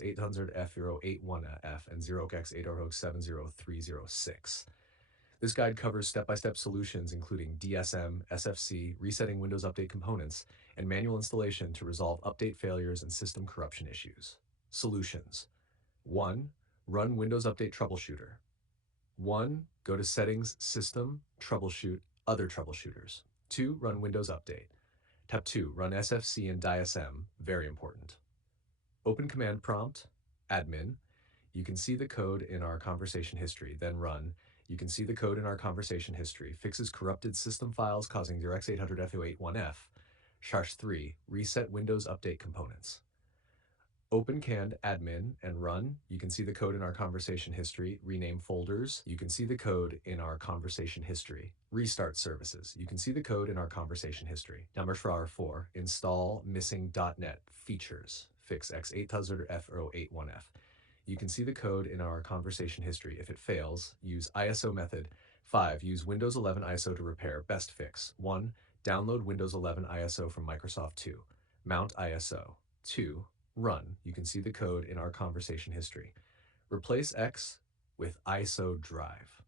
0x800f081f and 0x80070306. This guide covers step-by-step solutions including DSM, SFC, resetting Windows Update components, and manual installation to resolve update failures and system corruption issues. Solutions. 1. Run Windows Update Troubleshooter. 1. Go to Settings, System, Troubleshoot, Other Troubleshooters. 2. Run Windows Update. Tab 2. Run SFC and DSM, very important. Open Command Prompt, Admin. You can see the code in our conversation history, then run. You can see the code in our conversation history. Fixes corrupted system files causing 0x800f081f. Charge 3. Reset Windows Update components. Open canned admin and run. You can see the code in our conversation history. Rename folders. You can see the code in our conversation history. Restart services. You can see the code in our conversation history. Number 4. Install missing.NET features. Fix x800f081f. You can see the code in our conversation history. If it fails, use ISO method. 5. Use Windows 11 ISO to repair. Best fix. 1. Download Windows 11 ISO from Microsoft 2. Mount ISO. 2. Run. You can see the code in our conversation history. Replace X with ISO drive.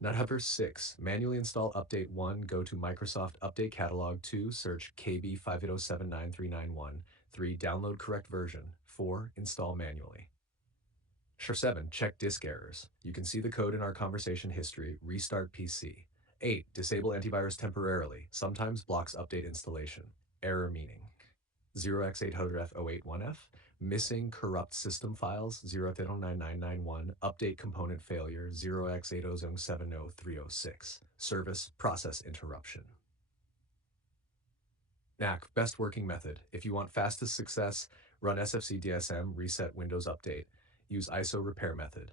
Number 6. Manually install Update 1. Go to Microsoft Update Catalog. 2. Search KB5079391. 3. Download correct version. 4. Install manually. 7. Check disk errors. You can see the code in our conversation history. Restart PC. 8. Disable antivirus temporarily. Sometimes blocks update installation. Error meaning 0x800f081f, missing corrupt system files 0x80079191, update component failure 0x80070306, service process interruption. NAC, best working method. If you want fastest success, run SFC DSM, reset Windows Update. Use ISO repair method.